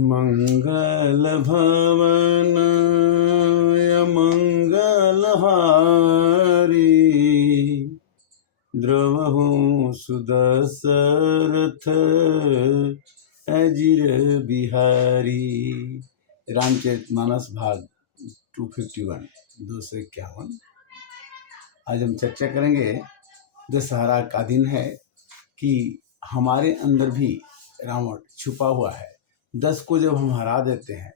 मंगल भवन मंगलहारी द्रवहु सुदशरथ अजिर बिहारी। रामचरितमानस भाग 251 251। आज हम चर्चा करेंगे, दशहरा का दिन है कि हमारे अंदर भी रावण छुपा हुआ है। 10 को जब हम हरा देते हैं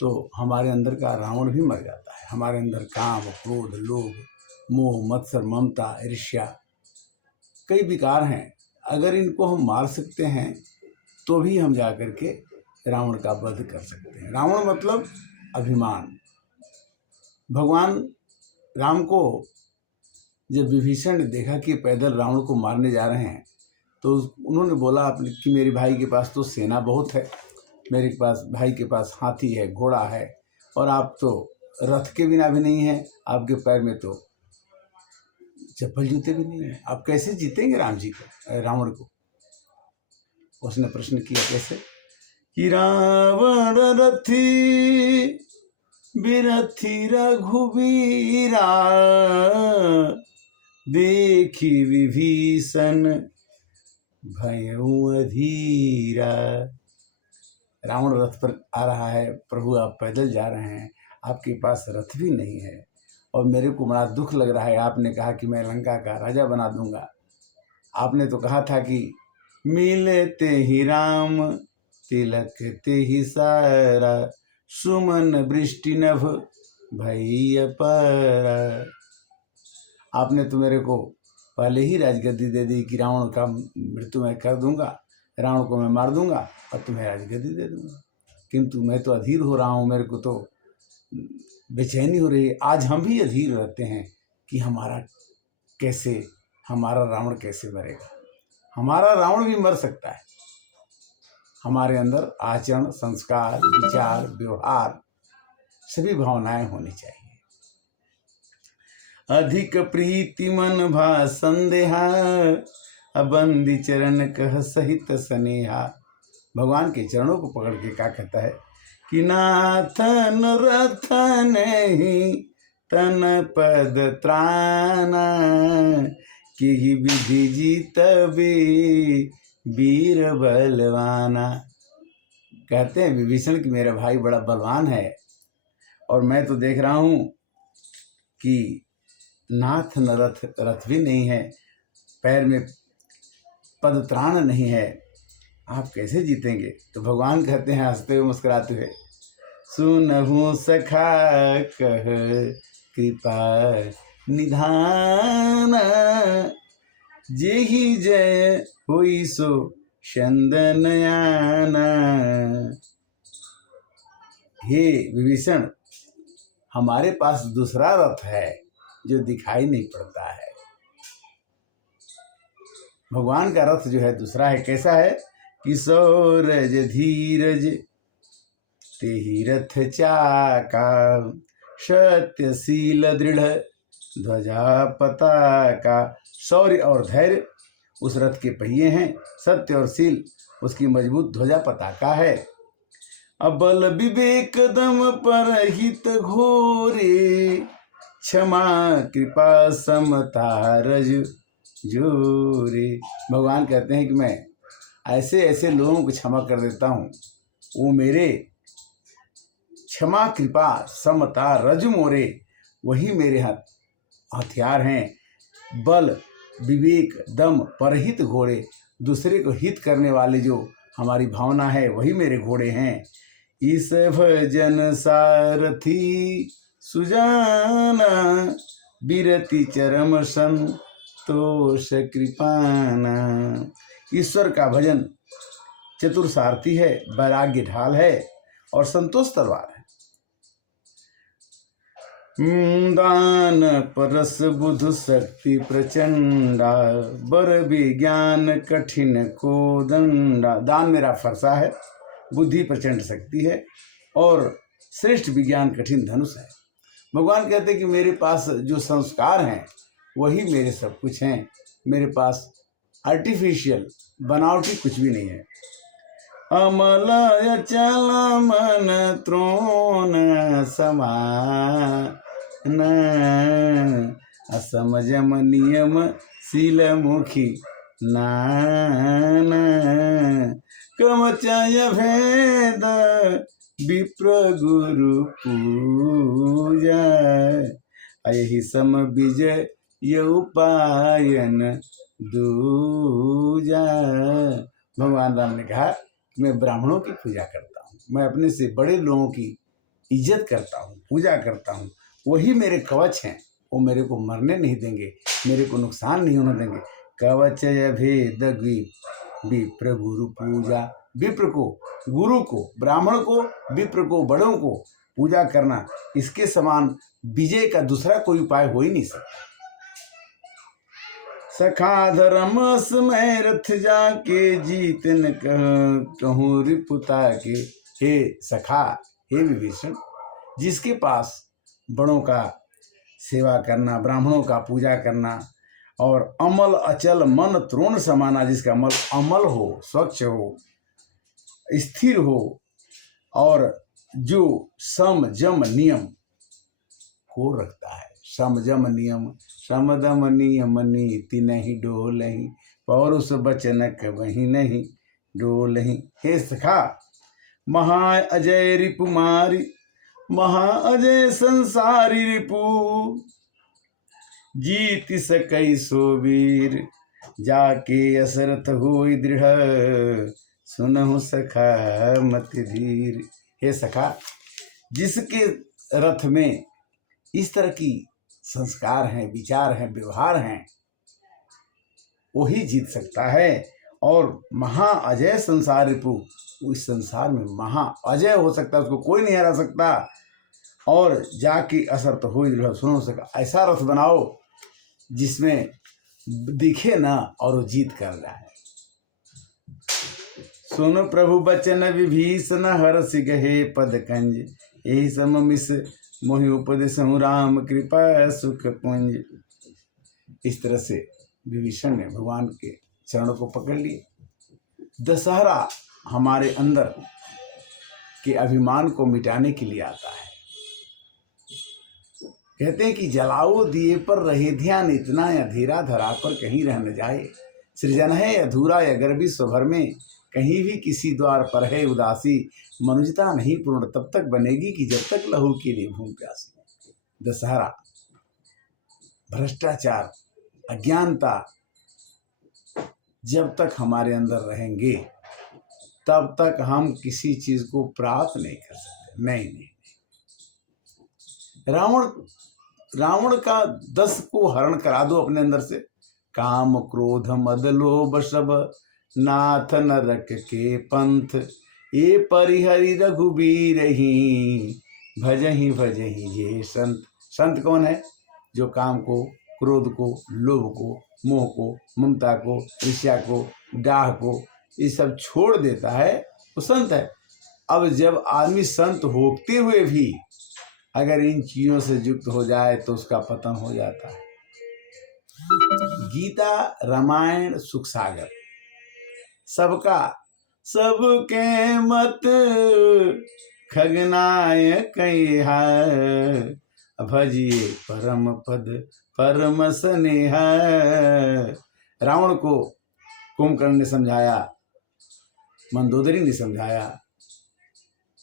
तो हमारे अंदर का रावण भी मर जाता है। हमारे अंदर काम, क्रोध, लोभ, मोह, मत्सर, ममता, ईर्ष्या कई विकार हैं। अगर इनको हम मार सकते हैं तो भी हम जा कर के रावण का वध कर सकते हैं। रावण मतलब अभिमान। भगवान राम को जब विभीषण ने देखा कि पैदल रावण को मारने जा रहे हैं तो उन्होंने बोला कि मेरे भाई के पास तो सेना बहुत है, मेरे पास भाई के पास हाथी है, घोड़ा है, और आप तो रथ के बिना भी नहीं हैं, आपके पैर में तो चप्पल जूते भी नहीं है, आप कैसे जीतेंगे रावण को। उसने प्रश्न किया, कैसे कि रावण रथी बिरथी रघुबीरा देखी विभीषण भयउ अधीरा। रावण रथ पर आ रहा है, प्रभु आप पैदल जा रहे हैं, आपके पास रथ भी नहीं है और मेरे को बड़ा दुख लग रहा है। आपने कहा कि मैं लंका का राजा बना दूंगा। आपने तो कहा था कि मिलते ही राम तिलक ते ही सारा सुमन वृष्टि नभ भई अपारा। आपने तो मेरे को पहले ही राजगद्दी दे दी कि रावण का मृत्यु मैं कर दूंगा, रावण को मैं मार दूंगा और तुम्हें राजगद्दी दे दूंगा, किंतु मैं तो अधीर हो रहा हूँ, मेरे को तो बेचैनी हो रही है। आज हम भी अधीर रहते हैं कि हमारा रावण कैसे मरेगा। हमारा रावण भी मर सकता है। हमारे अंदर आचरण, संस्कार, विचार, व्यवहार सभी भावनाएं होनी चाहिए। अधिक प्रीति मन भा संदेहा अबंदी चरण कह सहित स्नेहा। भगवान के चरणों को पकड़ के क्या कहता है कि नाथन रथन ही तन पद त्राना कि विधि जीतबे वीर बलवाना। कहते हैं विभीषण कि मेरा भाई बड़ा बलवान है और मैं तो देख रहा हूं कि नाथ न रथ भी नहीं है, पैर में पद त्राण नहीं है, आप कैसे जीतेंगे। तो भगवान कहते हैं हंसते हुए मुस्कुराते हुए, सुनहु सखा कह कृपा निधान जेहि जय होई सो चंदनयाना। हे विभीषण, हमारे पास दूसरा रथ है जो दिखाई नहीं पड़ता है। भगवान का रथ जो है दूसरा है। कैसा है कि सौरज धीरज तेहि रथ चाका सत्यशील दृढ़ ध्वजा पताका। शौर्य और धैर्य उस रथ के पहिए हैं, सत्य और शील उसकी मजबूत ध्वजा पताका है। अबल विवेक दम पर हित घोरे क्षमा कृपा समता रज जोरे। भगवान कहते हैं कि मैं ऐसे ऐसे लोगों को क्षमा कर देता हूँ, वो मेरे क्षमा कृपा समता रज मोरे वही मेरे हथियार हैं। बल विवेक दम परहित घोड़े, दूसरे को हित करने वाले जो हमारी भावना है वही मेरे घोड़े हैं। इस भजन सारथी सुजाना बिरति चरम संतोष कृपाना। ईश्वर का भजन चतुर सारथी है, वैराग्य ढाल है और संतोष तलवार है। दान परस बुध शक्ति प्रचंडा बर विज्ञान कठिन को दंडा। दान मेरा फरसा है, बुद्धि प्रचंड शक्ति है और श्रेष्ठ विज्ञान कठिन धनुष है। भगवान कहते हैं कि मेरे पास जो संस्कार हैं वही मेरे सब कुछ हैं। मेरे पास आर्टिफिशियल बनावटी कुछ भी नहीं है। अमल अचल मन त्रोण समान, असमझम नियम शील मुखी नान, कवचय भेद विप्र गुरु पूजा, यही सम विजय उपायन दूजा। भगवान राम ने कहा मैं ब्राह्मणों की पूजा करता हूँ, मैं अपने से बड़े लोगों की इज्जत करता हूँ, पूजा करता हूँ, वही मेरे कवच हैं, वो मेरे को मरने नहीं देंगे, मेरे को नुकसान नहीं होने देंगे। कवच भेद विप्र गुरु पूजा, विप्र को, गुरु को, ब्राह्मण को, विप्र को, बड़ों को पूजा करना, इसके समान विजय का दूसरा कोई उपाय हो ही नहीं सकता। सखा धर्म समय रथ जाके जीत न कहूँ रिपुता के। हे सखा, हे विभीषण, जिसके पास बड़ों का सेवा करना, ब्राह्मणों का पूजा करना और अमल अचल मन त्रोण समाना, जिसका अमल अमल हो, स्वच्छ हो, स्थिर हो और जो सम जम नियम को रखता है। सम जम नियम, समदम नियम नीति नहीं डोलही, पौरुष बचन कबहि नहीं डोलही। हे सखा, महा अजय रिपु मारी, महा अजय संसारी रिपु, जीत सकई सो वीर, जाके असरथ होई दृढ़, सुनहु सखा मति धीर। हे सखा, जिसके रथ में इस तरह की संस्कार हैं, विचार हैं, व्यवहार हैं, वही जीत सकता है। और महा अजय संसार रिपु, इस संसार में महा अजय हो सकता है, उसको कोई नहीं हरा सकता। और जाके असर तो हो ही, सुनो सका, ऐसा रथ बनाओ जिसमें दिखे ना और वो जीत कर जाए। सुन प्रभु बचन विभीषण, हर्ष गहे पद कंज, यही सम मिस मोहि उपदेश राम कृपा सुख पुंज। इस तरह से विभीषण ने भगवान के चरणों को पकड़ लिए। दशहरा हमारे अंदर के अभिमान को मिटाने के लिए आता है। कहते हैं कि जलाओ दिए पर रहे ध्यान, इतना अधीरा धरा पर कहीं रह न जाए। सृजन है अधूरा अगर भी स्वभर में, कहीं भी किसी द्वार पर है उदासी, मनुष्यता नहीं पूर्ण तब तक बनेगी कि जब तक लहू के लिए भूम प्यासी। दशहरा भ्रष्टाचार, अज्ञानता जब तक हमारे अंदर रहेंगे तब तक हम किसी चीज को प्राप्त नहीं कर सकते। नहीं। रावण का 10 को हरण करा दो अपने अंदर से, काम क्रोध मद लोभ सब नाथ नरक के पंथ, ये परिहरि रघुबीर ही भजही भजही ये संत। संत कौन है? जो काम को, क्रोध को, लोभ को, मोह को, ममता को, ईर्ष्या को, डाह को, ये सब छोड़ देता है, वो संत है। अब जब आदमी संत होते हुए भी अगर इन चीजों से युक्त हो जाए तो उसका पतन हो जाता है। गीता, रामायण, सुख सागर, सबका सबके मत खगनाय कहा, भजिए परम पद परम स्नेह। रावण को कुंभकर्ण ने समझाया, मंदोदरी ने समझाया,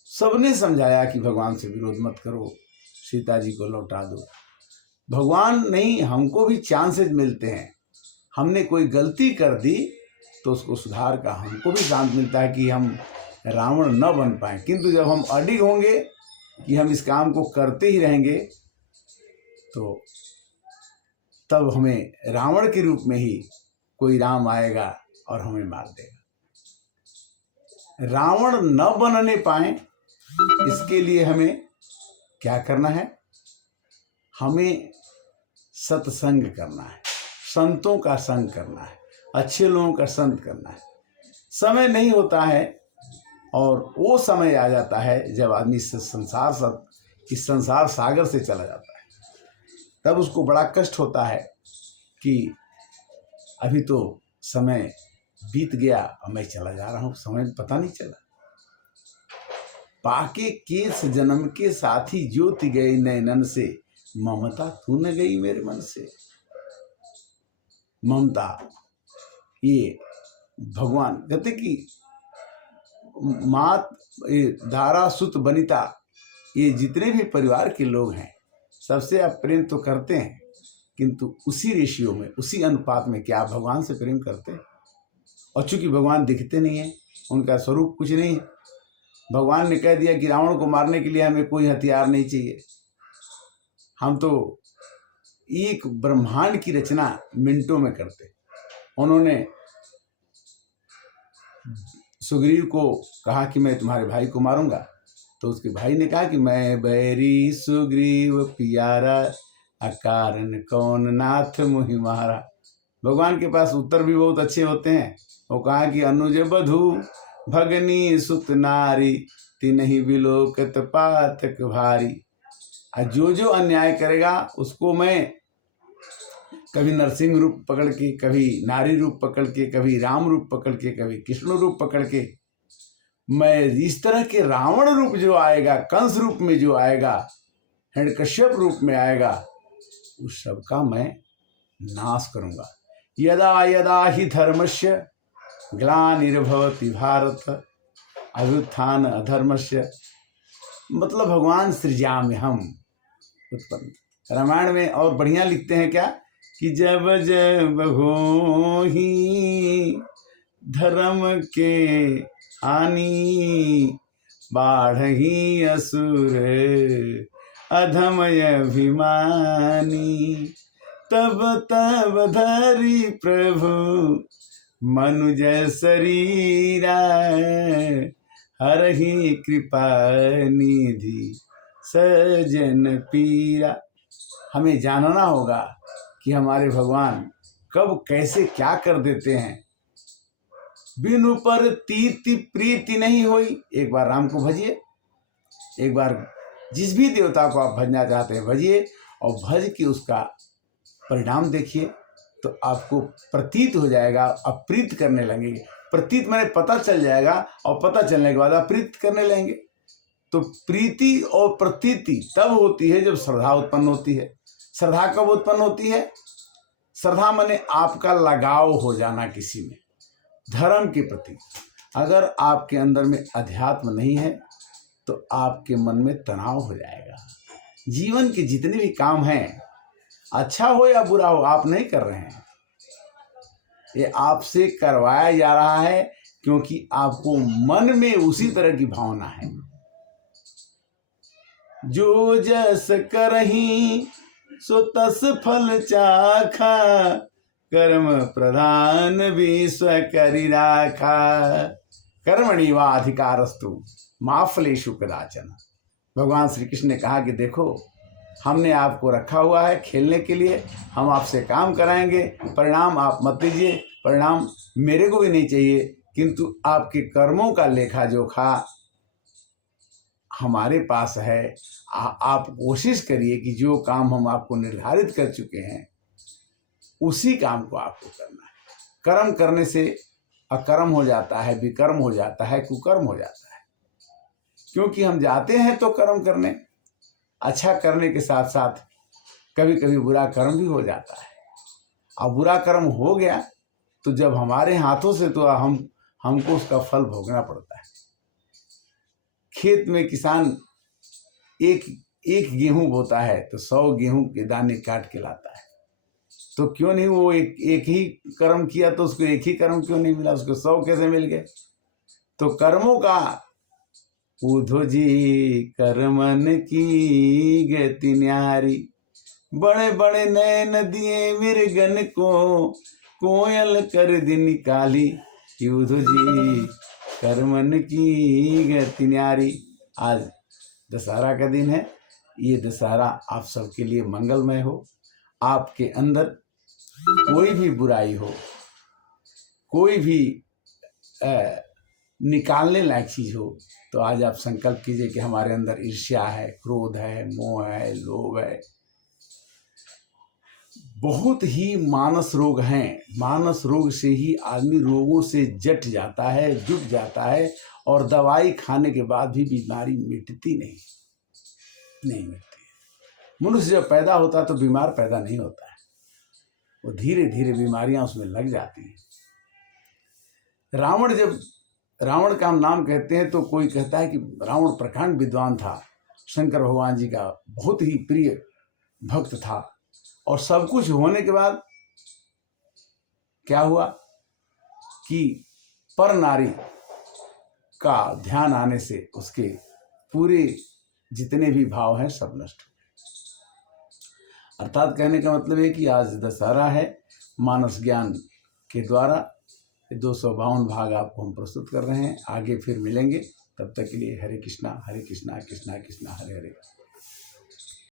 सबने समझाया कि भगवान से विरोध मत करो, सीता जी को लौटा दो। भगवान नहीं, हमको भी चांसेस मिलते हैं। हमने कोई गलती कर दी तो उसको सुधार का हमको भी चांस मिलता है कि हम रावण न बन पाए। किंतु जब हम अडिग होंगे कि हम इस काम को करते ही रहेंगे तो तब हमें रावण के रूप में ही कोई राम आएगा और हमें मार देगा। रावण न बनने पाए इसके लिए हमें क्या करना है? हमें सत्संग करना है, संतों का संग करना है, अच्छे लोगों का संग करना है। समय नहीं होता है और वो समय आ जाता है जब आदमी इस संसार सागर से चला जाता है, तब उसको बड़ा कष्ट होता है कि अभी तो समय बीत गया और मैं चला जा रहा हूँ, समय पता नहीं चला। पाके केस जन्म के साथी ज्योति गए नैनन से, ममता तू न गई मेरे मन से। ममता, ये भगवान कहते कि मात धारा सुत बनिता, ये जितने भी परिवार के लोग हैं सबसे आप प्रेम तो करते हैं, किंतु उसी रेशियो में, उसी अनुपात में क्या आप भगवान से प्रेम करते हैं? और चूंकि भगवान दिखते नहीं है, उनका स्वरूप कुछ नहीं है, भगवान ने कह दिया कि रावण को मारने के लिए हमें कोई हथियार नहीं चाहिए, हम तो एक ब्रह्मांड की रचना मिनटों में करते। उन्होंने सुग्रीव को कहा कि मैं तुम्हारे भाई को मारूंगा, तो उसके भाई ने कहा कि मैं बैरी सुग्रीव प्यारा, अकारण कौन नाथ मुहि मारा। भगवान के पास उत्तर भी बहुत अच्छे होते हैं। वो कहा कि अनुज बधू भगनी सुत नारी, तिन्हि विलोकत पातक भारी। जो जो अन्याय करेगा उसको मैं कभी नरसिंह रूप पकड़ के, कभी नारी रूप पकड़ के, कभी राम रूप पकड़ के, कभी कृष्ण रूप पकड़ के, मैं इस तरह के रावण रूप जो आएगा, कंस रूप में जो आएगा, हिरण्यकश्यप रूप में आएगा, उस सब का मैं नाश करूंगा। यदा यदा ही धर्मस्य ग्लानिर्भवति भारत, अभ्युत्थान अधर्मस्य। मतलब भगवान सृजाम्य हम उत्पन्न। रामायण में और बढ़िया लिखते हैं क्या कि जब जब होहि धर्म के हानि, बाढ़हि असुर अधमय अभिमानी। तब तब धरि प्रभु मनुज शरीरा, हरहि कृपा निधि सजन पीरा। हमें जानना होगा कि हमारे भगवान कब कैसे क्या कर देते हैं। बिनु पर तीति प्रीति नहीं होई। एक बार राम को भजिए, एक बार जिस भी देवता को आप भजना चाहते हैं भजिए, और भज के उसका परिणाम देखिए तो आपको प्रतीत हो जाएगा, अप्रीत करने लगेंगे। प्रतीत मैंने पता चल जाएगा, और पता चलने के बाद आप प्रीत करने लगेंगे। तो प्रीति और प्रतीति तब होती है जब श्रद्धा उत्पन्न होती है। श्रद्धा कब उत्पन्न होती है? श्रद्धा माने आपका लगाव हो जाना किसी में, धर्म के प्रति। अगर आपके अंदर में अध्यात्म नहीं है तो आपके मन में तनाव हो जाएगा। जीवन के जितने भी काम हैं, अच्छा हो या बुरा हो, आप नहीं कर रहे हैं, ये आपसे करवाया जा रहा है, क्योंकि आपको मन में उसी तरह की भावना है। जो जस करही सो तस फल चाखा, कर्म प्रधान विश्व करि राखा। कर्मणि वा अधिकारस्तु मा फलेषु कदाचन। भगवान श्री कृष्ण ने कहा कि देखो, हमने आपको रखा हुआ है खेलने के लिए, हम आपसे काम कराएंगे, परिणाम आप मत लीजिए, परिणाम मेरे को भी नहीं चाहिए, किंतु आपके कर्मों का लेखा जोखा हमारे पास है। आप कोशिश करिए कि जो काम हम आपको निर्धारित कर चुके हैं उसी काम को आपको करना है। कर्म करने से अकर्म हो जाता है, विकर्म हो जाता है, कुकर्म हो जाता है। क्योंकि हम जाते हैं तो कर्म करने, अच्छा करने के साथ साथ कभी कभी बुरा कर्म भी हो जाता है। अब बुरा कर्म हो गया तो जब हमारे हाथों से, तो हमको उसका फल भोगना पड़ता है। खेत में किसान एक गेहूं बोता है तो 100 गेहूं के दाने काट के लाता है, तो क्यों नहीं वो एक ही कर्म किया तो उसको एक ही कर्म क्यों नहीं मिला, उसको 100 कैसे मिल गए? तो कर्मों का उधो जी कर्मन की गति न्यारी, बड़े बड़े नयन दिए मृगन को, कोयल कर दी निकाली, उधो जी कर्मन की गति न्यारी। आज दशहरा का दिन है। ये दशहरा आप सबके लिए मंगलमय हो। आपके अंदर कोई भी बुराई हो, कोई भी निकालने लायक चीज हो, तो आज आप संकल्प कीजिए कि हमारे अंदर ईर्ष्या है, क्रोध है, मोह है, लोभ है, बहुत ही मानस रोग हैं। मानस रोग से ही आदमी रोगों से जट जाता है, जुट जाता है, और दवाई खाने के बाद भी बीमारी मिटती नहीं मिटती। मनुष्य जब पैदा होता है तो बीमार पैदा नहीं होता है, वो धीरे धीरे बीमारियां उसमें लग जाती हैं। रावण का हम नाम कहते हैं तो कोई कहता है कि रावण प्रकांड विद्वान था, शंकर भगवान जी का बहुत ही प्रिय भक्त था, और सब कुछ होने के बाद क्या हुआ कि पर नारी का ध्यान आने से उसके पूरे जितने भी भाव हैं सब नष्ट हो गए। अर्थात कहने का मतलब है कि आज दशहरा है, मानस ज्ञान के द्वारा 252 भाग आपको हम प्रस्तुत कर रहे हैं। आगे फिर मिलेंगे, तब तक के लिए हरे कृष्णा कृष्णा कृष्णा हरे हरे।